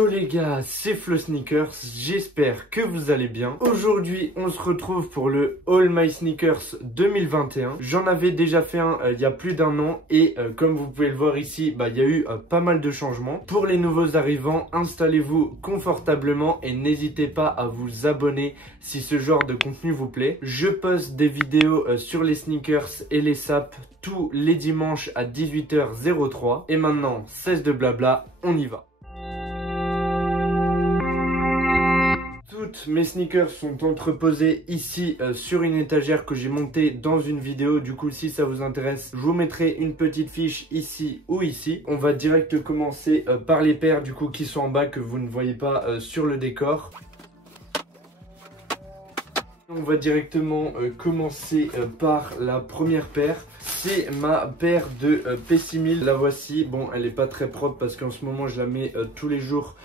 Hello les gars, c'est Flo Sneakers, j'espère que vous allez bien. Aujourd'hui, on se retrouve pour le All My Sneakers 2021. J'en avais déjà fait un il y a plus d'un an et comme vous pouvez le voir ici, il y a eu pas mal de changements. Pour les nouveaux arrivants, installez-vous confortablement et n'hésitez pas à vous abonner si ce genre de contenu vous plaît. Je poste des vidéos sur les sneakers et les sapes tous les dimanches à 18h03. Et maintenant, cesse de blabla, on y va. Toutes mes sneakers sont entreposés ici sur une étagère que j'ai montée dans une vidéo. Du coup, si ça vous intéresse, je vous mettrai une petite fiche ici ou ici. On va direct commencer par les paires du coup qui sont en bas que vous ne voyez pas sur le décor. On va directement commencer par la première paire. C'est ma paire de P6000. La voici. Bon, elle n'est pas très propre parce qu'en ce moment, je la mets tous les jours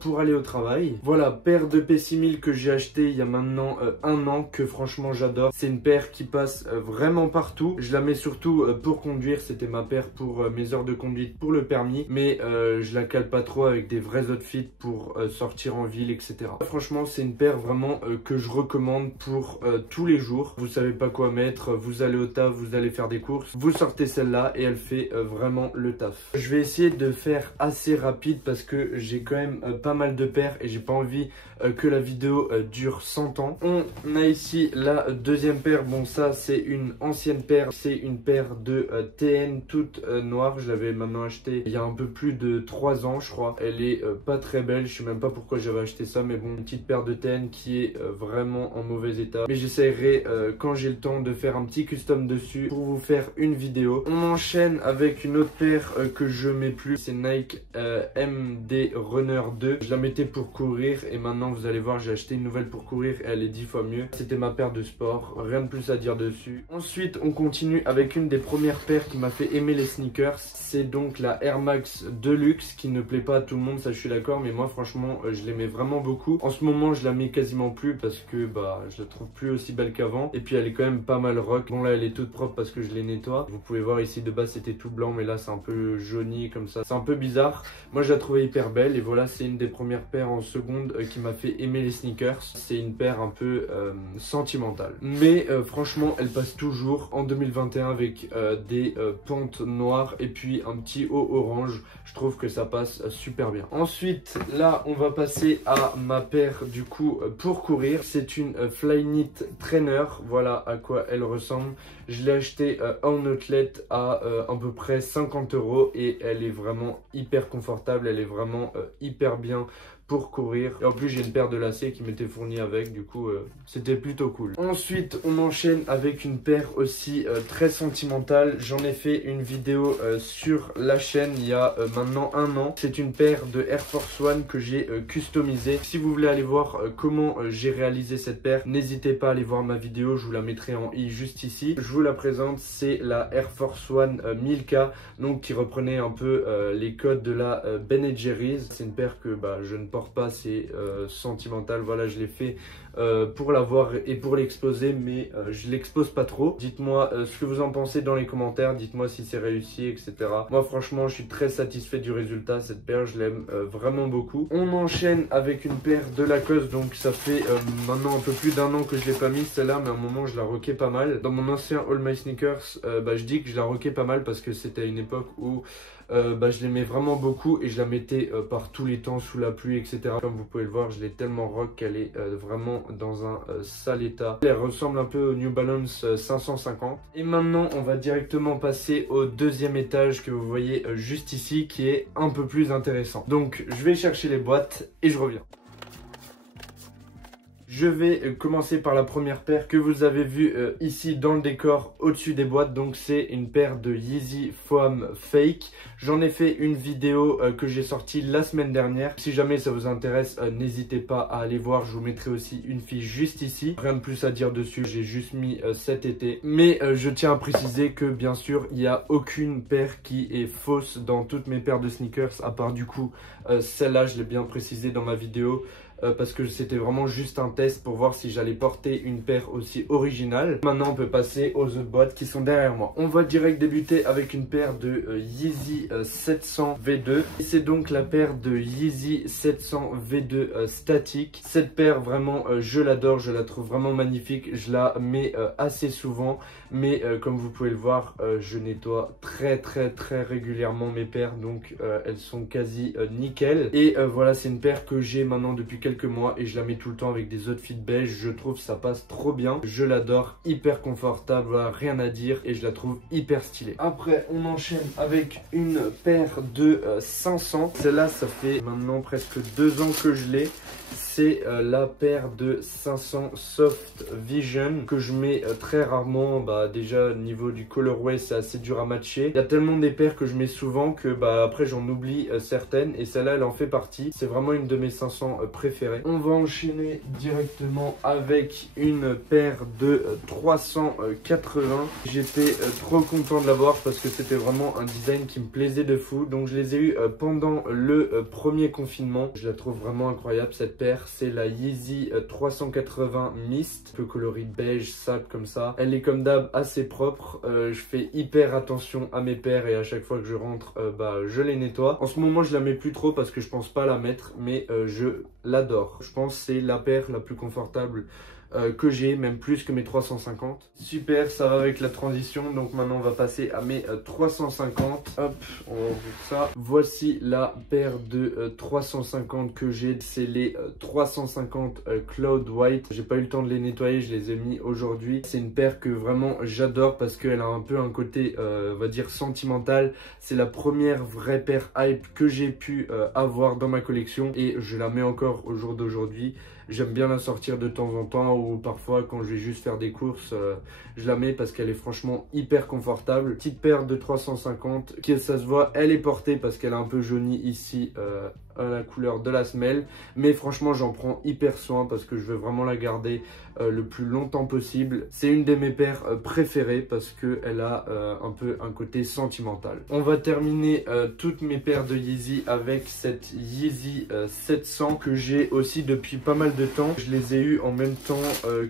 pour aller au travail. Voilà, paire de P6000 que j'ai acheté il y a maintenant un an, que franchement j'adore. C'est une paire qui passe vraiment partout. Je la mets surtout pour conduire. C'était ma paire pour mes heures de conduite pour le permis. Mais je la cale pas trop avec des vrais outfits pour sortir en ville, etc. Franchement, c'est une paire vraiment que je recommande pour tous les jours. Vous savez pas quoi mettre, vous allez au taf, vous allez faire des courses, vous sortez celle-là et elle fait vraiment le taf. Je vais essayer de faire assez rapide parce que j'ai quand même pas mal de paires et j'ai pas envie que la vidéo dure 100 ans. On a ici la deuxième paire. Bon, ça c'est une ancienne paire, c'est une paire de TN toute noire. Je l'avais maintenant achetée il y a un peu plus de 3 ans je crois. Elle est pas très belle, je sais même pas pourquoi j'avais acheté ça, mais bon, une petite paire de TN qui est vraiment en mauvais état. Mais j'essaierai quand j'ai le temps de faire un petit custom dessus pour vous faire une vidéo. On enchaîne avec une autre paire que je mets plus, c'est Nike MD Runner 2. Je la mettais pour courir et maintenant vous allez voir, j'ai acheté une nouvelle pour courir et elle est 10 fois mieux. C'était ma paire de sport, rien de plus à dire dessus. Ensuite, on continue avec une des premières paires qui m'a fait aimer les sneakers. C'est donc la Air Max Deluxe qui ne plaît pas à tout le monde, ça je suis d'accord, mais moi franchement je l'aimais vraiment beaucoup. En ce moment je la mets quasiment plus parce que je la trouve plus aussi belle qu'avant et puis elle est quand même pas mal rock. Bon là elle est toute propre parce que je les nettoie. Vous pouvez voir ici de bas c'était tout blanc, mais là c'est un peu jauni comme ça, c'est un peu bizarre. Moi je la trouvais hyper belle et voilà, c'est une des premières paires en seconde qui m'a fait aimer les sneakers. C'est une paire un peu sentimentale, mais franchement elle passe toujours en 2021 avec des pentes noires et puis un petit haut orange. Je trouve que ça passe super bien. Ensuite là on va passer à ma paire du coup pour courir. C'est une Flyknit Trainer, voilà à quoi elle ressemble. Je l'ai acheté en outlet à peu près 50 € et elle est vraiment hyper confortable, elle est vraiment hyper bien pour courir. Et en plus j'ai une paire de lacets qui m'était fournie avec, du coup c'était plutôt cool. Ensuite on enchaîne avec une paire aussi très sentimentale. J'en ai fait une vidéo sur la chaîne il y a maintenant un an. C'est une paire de Air Force One que j'ai customisée. Si vous voulez aller voir comment j'ai réalisé cette paire, n'hésitez pas à aller voir ma vidéo, je vous la mettrai en i juste ici. Je vous la présente, c'est la Air Force One 1000K, donc qui reprenait un peu les codes de la Ben & Jerry's. C'est une paire que je ne porte pas, c'est sentimental. Voilà, je l'ai fait pour l'avoir et pour l'exposer, mais je l'expose pas trop. Dites-moi ce que vous en pensez dans les commentaires, dites-moi si c'est réussi, etc. Moi franchement je suis très satisfait du résultat. Cette paire je l'aime vraiment beaucoup. On enchaîne avec une paire de Lacoste, donc ça fait maintenant un peu plus d'un an que je l'ai pas mise celle-là, mais à un moment je la rockais pas mal. Dans mon ancien All My Sneakers, je dis que je la rockais pas mal parce que c'était à une époque où je l'aimais vraiment beaucoup et je la mettais par tous les temps sous la pluie, etc. Comme vous pouvez le voir, je l'ai tellement rock qu'elle est vraiment dans un sale état. Elle ressemble un peu au New Balance 550. Et maintenant on va directement passer au deuxième étage que vous voyez juste ici, qui est un peu plus intéressant. Donc je vais chercher les boîtes et je reviens. Je vais commencer par la première paire que vous avez vue ici dans le décor au-dessus des boîtes. Donc c'est une paire de Yeezy Foam Fake. J'en ai fait une vidéo que j'ai sortie la semaine dernière. Si jamais ça vous intéresse, n'hésitez pas à aller voir. Je vous mettrai aussi une fiche juste ici. Rien de plus à dire dessus, j'ai juste mis cet été. Mais je tiens à préciser que bien sûr, il n'y a aucune paire qui est fausse dans toutes mes paires de sneakers. À part du coup celle-là, je l'ai bien précisé dans ma vidéo. parce que c'était vraiment juste un test pour voir si j'allais porter une paire aussi originale. Maintenant on peut passer aux autres boîtes qui sont derrière moi. On va direct débuter avec une paire de Yeezy 700 V2. C'est donc la paire de Yeezy 700 V2 statique. Cette paire vraiment je l'adore, je la trouve vraiment magnifique. Je la mets assez souvent, mais comme vous pouvez le voir, je nettoie très régulièrement mes paires, donc elles sont quasi nickel. Et voilà, c'est une paire que j'ai maintenant depuis quelques mois et je la mets tout le temps avec des outfits beige. Je trouve ça passe trop bien, je l'adore, hyper confortable, voilà, rien à dire, et je la trouve hyper stylée. Après on enchaîne avec une paire de 500. Celle-là ça fait maintenant presque 2 ans que je l'ai. C'est la paire de 500 Soft Vision que je mets très rarement. Déjà au niveau du colorway c'est assez dur à matcher. Il y a tellement des paires que je mets souvent que après j'en oublie certaines, et celle-là elle en fait partie. C'est vraiment une de mes 500 préférées. On va enchaîner directement avec une paire de 380. J'étais trop content de l'avoir parce que c'était vraiment un design qui me plaisait de fou. Donc je les ai eu pendant le premier confinement. Je la trouve vraiment incroyable cette paire. C'est la Yeezy 380 Mist, un peu coloris beige, sable comme ça. Elle est comme d'hab assez propre. Je fais hyper attention à mes paires et à chaque fois que je rentre, je les nettoie. En ce moment, je la mets plus trop parce que je pense pas la mettre, mais je l'adore. Je pense que c'est la paire la plus confortable que j'ai, même plus que mes 350. Super, ça va avec la transition. Donc maintenant on va passer à mes 350. Hop, on va ouvrir ça. Voici la paire de 350 que j'ai. C'est les 350 Cloud White. J'ai pas eu le temps de les nettoyer, je les ai mis aujourd'hui. C'est une paire que vraiment j'adore parce qu'elle a un peu un côté on va dire sentimental. C'est la première vraie paire hype que j'ai pu avoir dans ma collection et je la mets encore au jour d'aujourd'hui. J'aime bien la sortir de temps en temps, ou parfois quand je vais juste faire des courses, je la mets parce qu'elle est franchement hyper confortable. Petite paire de 350 qui, ça se voit, elle est portée parce qu'elle est un peu jaunie ici à la couleur de la semelle, mais franchement j'en prends hyper soin parce que je veux vraiment la garder le plus longtemps possible. C'est une de mes paires préférées parce qu'elle a un peu un côté sentimental. On va terminer toutes mes paires de Yeezy avec cette Yeezy 700 que j'ai aussi depuis pas mal de temps. Je les ai eu en même temps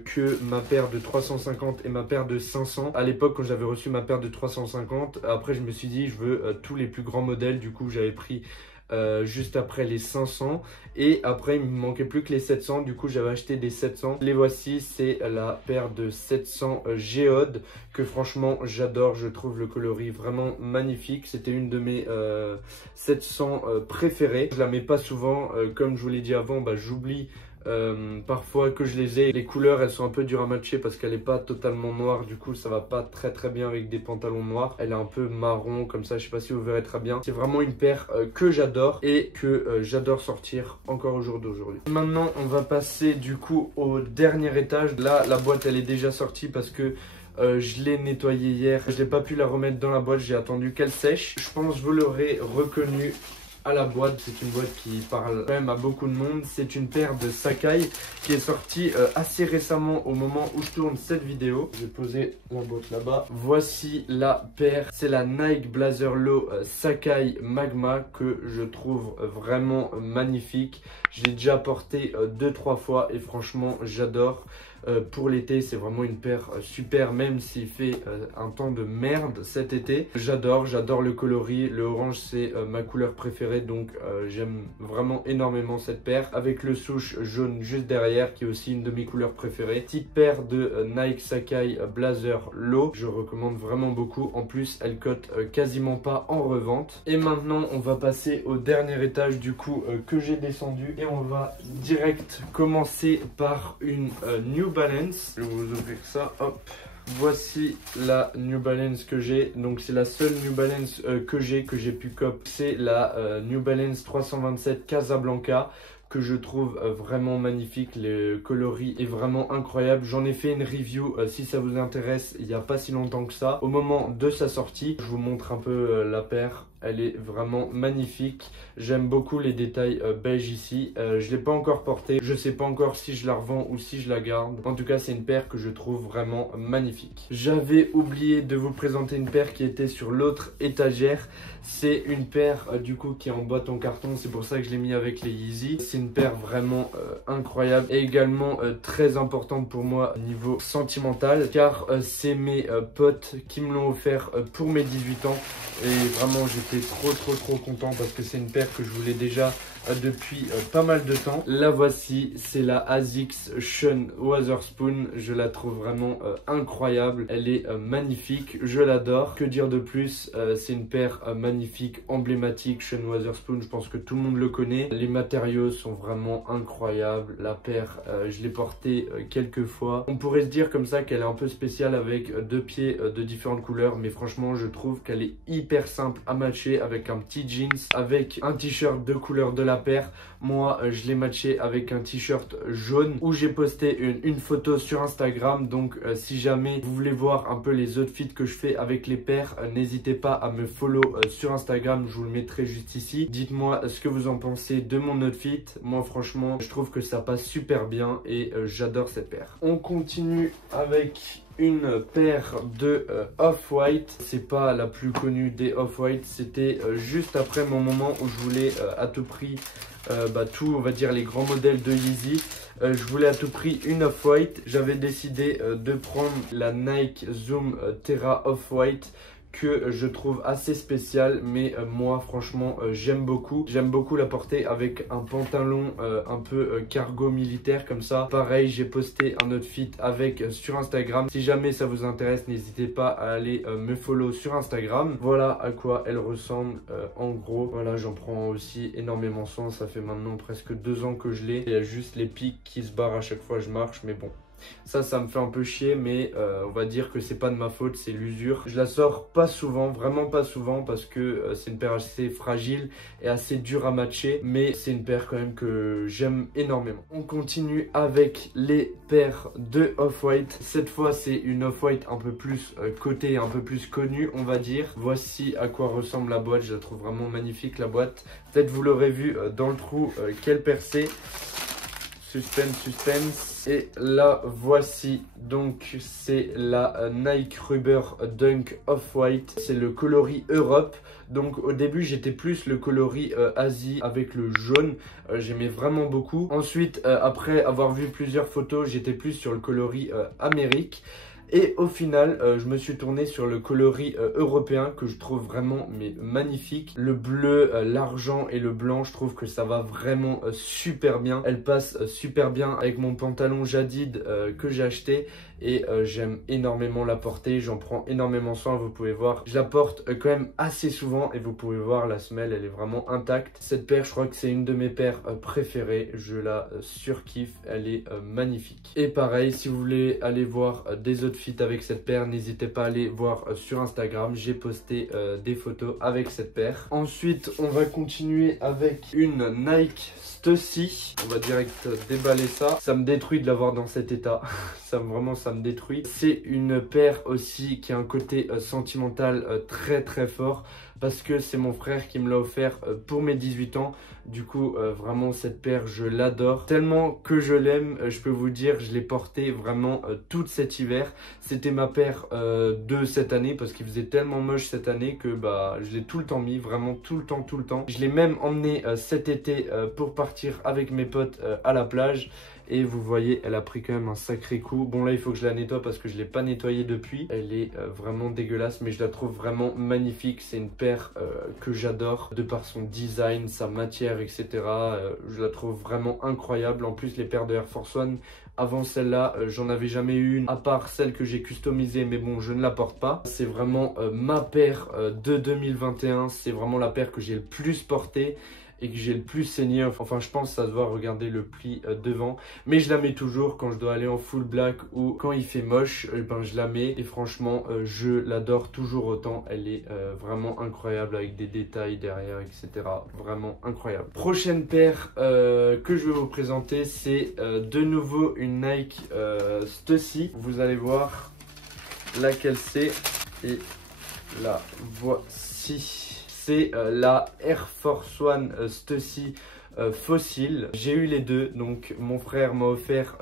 que ma paire de 350 et ma paire de 500. À l'époque quand j'avais reçu ma paire de 350, après je me suis dit je veux tous les plus grands modèles. Du coup j'avais pris juste après les 500 et après il me manquait plus que les 700, du coup j'avais acheté des 700. Les voici, c'est la paire de 700 Géode que franchement j'adore, je trouve le coloris vraiment magnifique. C'était une de mes 700 préférées. Je la mets pas souvent, comme je vous l'ai dit avant, j'oublie parfois que je les ai. Les couleurs elles sont un peu dures à matcher parce qu'elle est pas totalement noire, du coup ça va pas très bien avec des pantalons noirs. Elle est un peu marron comme ça, je sais pas si vous verrez très bien. C'est vraiment une paire que j'adore et que j'adore sortir encore au jour d'aujourd'hui. Maintenant on va passer du coup au dernier étage. Là la boîte elle est déjà sortie parce que je l'ai nettoyée hier. Je n'ai pas pu la remettre dans la boîte, j'ai attendu qu'elle sèche. Je pense que vous l'aurez reconnu à la boîte. C'est une boîte qui parle quand même à beaucoup de monde. C'est une paire de Sacai qui est sortie assez récemment au moment où je tourne cette vidéo. Je vais poser la boîte là-bas. Voici la paire. C'est la Nike Blazer Low Sacai Magma que je trouve vraiment magnifique. Je l'ai déjà porté 2-3 fois et franchement j'adore. Pour l'été c'est vraiment une paire super, même s'il fait un temps de merde cet été. J'adore le coloris, le orange c'est ma couleur préférée, donc j'aime vraiment énormément cette paire, avec le souche jaune juste derrière qui est aussi une de mes couleurs préférées. Petite paire de Nike Sacai Blazer Low, je recommande vraiment beaucoup. En plus elle cote quasiment pas en revente. Et maintenant on va passer au dernier étage du coup que j'ai descendu, et on va direct commencer par une New Balance. Je vais vous ouvrir ça, hop. Voici la New Balance que j'ai. Donc c'est la seule New Balance que j'ai pu cop. C'est la New Balance 327 Casablanca, que je trouve vraiment magnifique. Le coloris est vraiment incroyable. J'en ai fait une review si ça vous intéresse il n'y a pas si longtemps que ça, au moment de sa sortie. Je vous montre un peu la paire. Elle est vraiment magnifique. J'aime beaucoup les détails beige ici. Je ne l'ai pas encore portée. Je ne sais pas encore si je la revends ou si je la garde. En tout cas, c'est une paire que je trouve vraiment magnifique. J'avais oublié de vous présenter une paire qui était sur l'autre étagère. C'est une paire du coup qui est en boîte en carton. C'est pour ça que je l'ai mis avec les Yeezy. C'est une une paire vraiment incroyable et également très importante pour moi niveau sentimental, car c'est mes potes qui me l'ont offert pour mes 18 ans et vraiment j'étais trop content parce que c'est une paire que je voulais déjà depuis pas mal de temps. La voici, c'est la ASICS Sean Wotherspoon. Je la trouve vraiment incroyable. Elle est magnifique, je l'adore. Que dire de plus, c'est une paire magnifique, emblématique. Sean Wotherspoon, je pense que tout le monde le connaît. Les matériaux sont vraiment incroyables. La paire, je l'ai portée quelques fois. On pourrait se dire comme ça qu'elle est un peu spéciale avec deux pieds de différentes couleurs, mais franchement je trouve qu'elle est hyper simple à matcher avec un petit jeans, avec un t-shirt de couleur de la paire. Moi je l'ai matché avec un t-shirt jaune où j'ai posté une photo sur Instagram, donc si jamais vous voulez voir un peu les outfits que je fais avec les paires, n'hésitez pas à me follow sur Instagram, je vous le mettrai juste ici. Dites-moi ce que vous en pensez de mon outfit. Moi franchement je trouve que ça passe super bien et j'adore cette paire. On continue avec une paire de Off-White. C'est pas la plus connue des Off-White, c'était juste après mon moment où je voulais à tout prix tout, on va dire les grands modèles de Yeezy. Je voulais à tout prix une Off-White. J'avais décidé de prendre la Nike Zoom Terra Off-White, que je trouve assez spécial, mais moi franchement j'aime beaucoup la porter avec un pantalon un peu cargo militaire comme ça. Pareil, j'ai posté un outfit avec sur Instagram. Si jamais ça vous intéresse, n'hésitez pas à aller me follow sur Instagram. Voilà à quoi elle ressemble en gros. Voilà, j'en prends aussi énormément soin, ça fait maintenant presque 2 ans que je l'ai. Il y a juste les pics qui se barrent à chaque fois que je marche, mais bon, ça me fait un peu chier, mais on va dire que c'est pas de ma faute, c'est l'usure. Je la sors pas souvent, vraiment pas souvent, parce que c'est une paire assez fragile et assez dure à matcher, mais c'est une paire quand même que j'aime énormément. On continue avec les paires de Off-White. Cette fois c'est une Off-White un peu plus cotée, un peu plus connue on va dire. Voici à quoi ressemble la boîte, je la trouve vraiment magnifique la boîte. Peut-être vous l'aurez vu dans le trou, quelle percée. Suspense. Et la voici, donc c'est la Nike Rubber Dunk Off-White. C'est le coloris Europe. Donc au début j'étais plus le coloris Asie avec le jaune, j'aimais vraiment beaucoup. Ensuite après avoir vu plusieurs photos, j'étais plus sur le coloris Amérique. Et au final, je me suis tourné sur le coloris européen que je trouve vraiment magnifique. Le bleu, l'argent et le blanc, je trouve que ça va vraiment super bien. Elle passe super bien avec mon pantalon Jadid que j'ai acheté. Et j'aime énormément la porter, j'en prends énormément soin, vous pouvez voir. Je la porte quand même assez souvent et vous pouvez voir la semelle, elle est vraiment intacte. Cette paire, je crois que c'est une de mes paires préférées, je la surkiffe, elle est magnifique. Et pareil, si vous voulez aller voir des outfits avec cette paire, n'hésitez pas à aller voir sur Instagram, j'ai posté des photos avec cette paire. Ensuite, on va continuer avec une Nike Stussy. On va direct déballer ça. Ça me détruit de l'avoir dans cet état. Ça me détruit. C'est une paire aussi qui a un côté sentimental très fort, parce que c'est mon frère qui me l'a offert pour mes 18 ans. Du coup, vraiment cette paire, je l'adore. Tellement que je l'aime, je peux vous dire, je l'ai portée vraiment tout cet hiver. C'était ma paire de cette année, parce qu'il faisait tellement moche cette année que je l'ai tout le temps mis, vraiment tout le temps. Je l'ai même emmené cet été pour partir avec mes potes à la plage. Et vous voyez, elle a pris quand même un sacré coup. Bon là, il faut que je la nettoie parce que je ne l'ai pas nettoyée depuis. Elle est vraiment dégueulasse, mais je la trouve vraiment magnifique. C'est une paire que j'adore de par son design, sa matière, etc. Je la trouve vraiment incroyable. En plus, les paires de Air Force One, avant celle-là, j'en avais jamais eu une, à part celle que j'ai customisée, mais bon, je ne la porte pas. C'est vraiment ma paire de 2021. C'est vraiment la paire que j'ai le plus portée et que j'ai le plus saigné. Enfin, je pense que ça se voit, regarder le pli devant. Mais je la mets toujours quand je dois aller en full black ou quand il fait moche, je la mets. Et franchement, je l'adore toujours autant. Elle est vraiment incroyable avec des détails derrière, etc. Vraiment incroyable. Prochaine paire que je vais vous présenter, c'est de nouveau une Nike Stussy. Vous allez voir laquelle c'est. Et la voici. C'est la Air Force One Stussy Fossil. J'ai eu les deux, donc mon frère m'a offert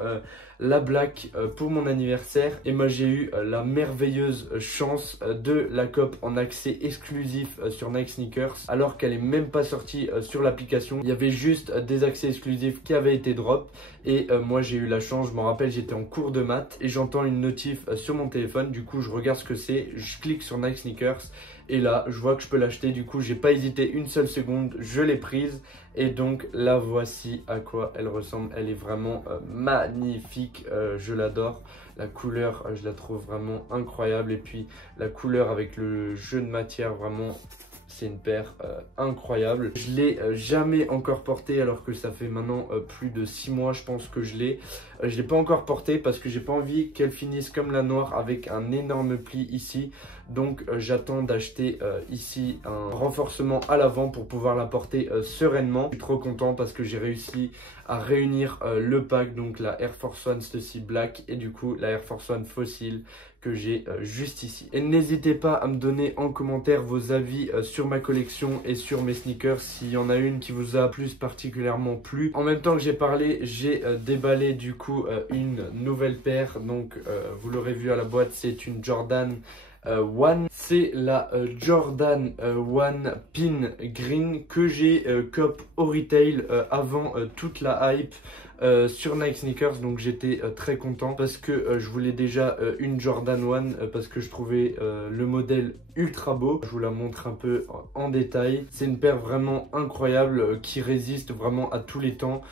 la Black pour mon anniversaire et moi j'ai eu la merveilleuse chance de la COP en accès exclusif sur Nike Sneakers alors qu'elle est même pas sortie sur l'application. Il y avait juste des accès exclusifs qui avaient été drop et moi j'ai eu la chance. Je m'en rappelle, j'étais en cours de maths et j'entends une notif sur mon téléphone. Du coup je regarde ce que c'est, je clique sur Nike Sneakers et là je vois que je peux l'acheter. Du coup j'ai pas hésité une seule seconde, je l'ai prise et donc la voici à quoi elle ressemble. Elle est vraiment magnifique, je l'adore. La couleur je la trouve vraiment incroyable et puis la couleur avec le jeu de matière, vraiment c'est une paire incroyable. Je l'ai jamais encore portée alors que ça fait maintenant plus de 6 mois je pense que je l'ai. Je l'ai pas encore portée parce que j'ai pas envie qu'elle finisse comme la noire avec un énorme pli ici. Donc j'attends d'acheter ici un renforcement à l'avant pour pouvoir la porter sereinement. Je suis trop content parce que j'ai réussi à réunir le pack, donc la Air Force One Stussy Black et du coup la Air Force One Fossil que j'ai juste ici. Et n'hésitez pas à me donner en commentaire vos avis sur ma collection et sur mes sneakers, s'il y en a une qui vous a plus particulièrement plu. En même temps que j'ai parlé, j'ai déballé du coup une nouvelle paire, donc vous l'aurez vu à la boîte, c'est une Jordan One. C'est la Jordan One Pin Green que j'ai cop au retail avant toute la hype sur Nike Sneakers, donc j'étais très content parce que je voulais déjà une Jordan One parce que je trouvais le modèle ultra beau. Je vous la montre un peu en détail. C'est une paire vraiment incroyable qui résiste vraiment à tous les temps.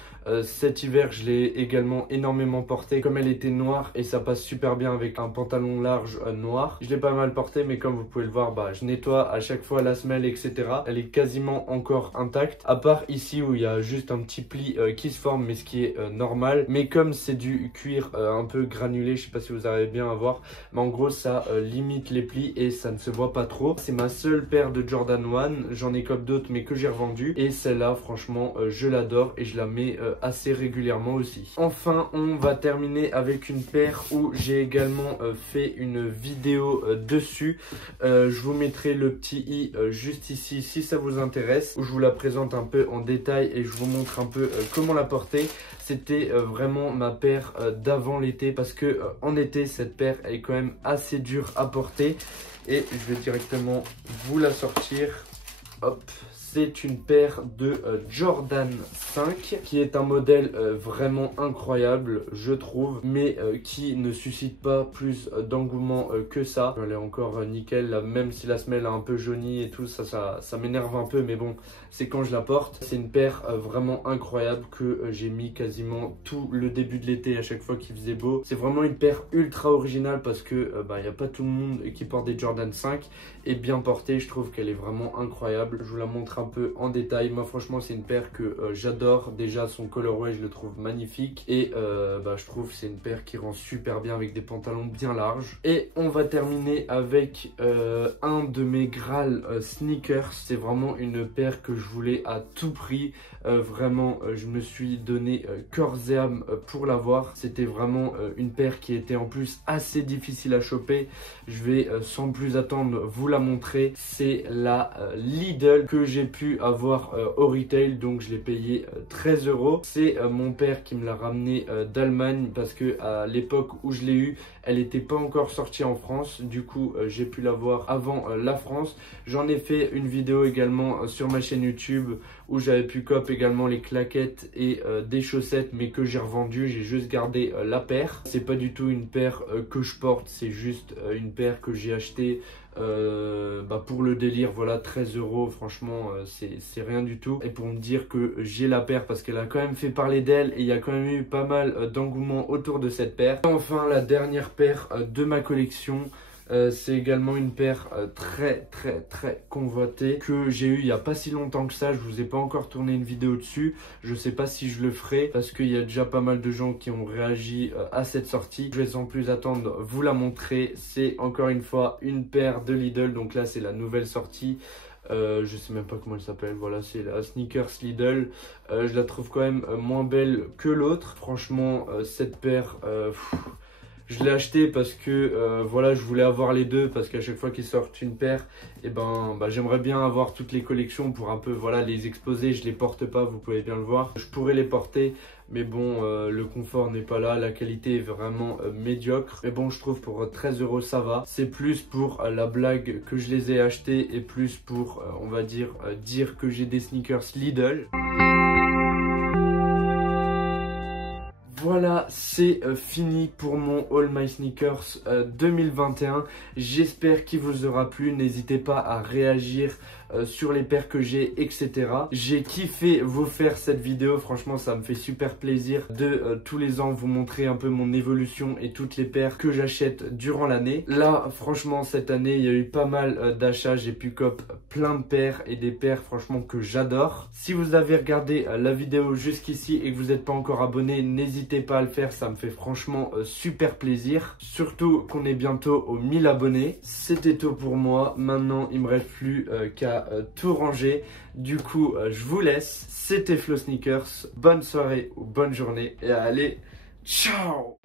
Cet hiver je l'ai également énormément portée comme elle était noire et ça passe super bien avec un pantalon large noir. Je l'ai pas mal portée mais comme vous pouvez le voir, je nettoie à chaque fois la semelle etc. Elle est quasiment encore intacte à part ici où il y a juste un petit pli qui se forme mais ce qui est normal. Mais comme c'est du cuir un peu granulé, je sais pas si vous arrivez bien à voir, mais en gros ça limite les plis et ça ne se voit pas trop. C'est ma seule paire de Jordan 1, j'en ai comme d'autres mais que j'ai revendu et celle-là franchement je l'adore et je la mets assez régulièrement aussi. Enfin on va terminer avec une paire où j'ai également fait une vidéo dessus. Je vous mettrai le petit i juste ici si ça vous intéresse, où je vous la présente un peu en détail et je vous montre un peu comment la porter. C'était vraiment ma paire d'avant l'été parce que en été cette paire elle est quand même assez dure à porter et je vais directement vous la sortir. Hop, c'est une paire de Jordan 5 qui est un modèle vraiment incroyable je trouve, mais qui ne suscite pas plus d'engouement que ça. Elle est encore nickel là, même si la semelle a un peu jauni et tout, ça m'énerve un peu mais bon, c'est quand je la porte. C'est une paire vraiment incroyable que j'ai mis quasiment tout le début de l'été à chaque fois qu'il faisait beau. C'est vraiment une paire ultra originale parce que il n'y a pas tout le monde qui porte des Jordan 5 et bien portée, je trouve qu'elle est vraiment incroyable. Je vous la montre un peu en détail. Moi franchement c'est une paire que j'adore. Déjà son colorway je le trouve magnifique et je trouve que c'est une paire qui rend super bien avec des pantalons bien larges. Et on va terminer avec un de mes Graal sneakers. C'est vraiment une paire que je voulais à tout prix. Vraiment je me suis donné corps et âme pour l'avoir. C'était vraiment une paire qui était en plus assez difficile à choper. Je vais sans plus attendre vous la montrer. C'est la Lidl que j'ai pu avoir au retail, donc je l'ai payé 13 €. C'est mon père qui me l'a ramené d'Allemagne parce que à l'époque où je l'ai eu, elle n'était pas encore sortie en France. Du coup j'ai pu l'avoir avant la France. J'en ai fait une vidéo également sur ma chaîne YouTube où j'avais pu cop également les claquettes et des chaussettes mais que j'ai revendu. J'ai juste gardé la paire. C'est pas du tout une paire que je porte, c'est juste une paire que j'ai achetée pour le délire. Voilà, 13 €, franchement c'est rien du tout. Et pour me dire que j'ai la paire parce qu'elle a quand même fait parler d'elle et il y a quand même eu pas mal d'engouement autour de cette paire. Et enfin la dernière paire de ma collection, c'est également une paire très convoitée que j'ai eu il n'y a pas si longtemps que ça. Je vous ai pas encore tourné une vidéo dessus, je sais pas si je le ferai parce qu'il y a déjà pas mal de gens qui ont réagi à cette sortie. Je vais sans plus attendre vous la montrer. C'est encore une fois une paire de Lidl, donc là c'est la nouvelle sortie. Je sais même pas comment elle s'appelle. Voilà, c'est la Sneakers Lidl. Je la trouve quand même moins belle que l'autre. Franchement cette paire Je l'ai acheté parce que voilà, je voulais avoir les deux parce qu'à chaque fois qu'ils sortent une paire, et j'aimerais bien avoir toutes les collections pour un peu voilà les exposer. Je les porte pas, vous pouvez bien le voir. Je pourrais les porter, mais bon, le confort n'est pas là, la qualité est vraiment médiocre. Mais bon, je trouve pour 13 € ça va. C'est plus pour la blague que je les ai achetés et plus pour, on va dire que j'ai des sneakers Lidl. Voilà, c'est fini pour mon All My Sneakers 2021. J'espère qu'il vous aura plu. N'hésitez pas à réagir sur les paires que j'ai, etc. J'ai kiffé vous faire cette vidéo. Franchement, ça me fait super plaisir de tous les ans vous montrer un peu mon évolution et toutes les paires que j'achète durant l'année. Là, franchement, cette année, il y a eu pas mal d'achats. J'ai pu cop plein de paires et des paires, franchement, que j'adore. Si vous avez regardé la vidéo jusqu'ici et que vous n'êtes pas encore abonné, n'hésitez pas à le faire. Ça me fait franchement super plaisir. Surtout qu'on est bientôt aux 1000 abonnés. C'était tout pour moi. Maintenant, il me reste plus qu'à tout ranger. Du coup, je vous laisse. C'était Flo Sneakers. Bonne soirée ou bonne journée. Et allez, ciao!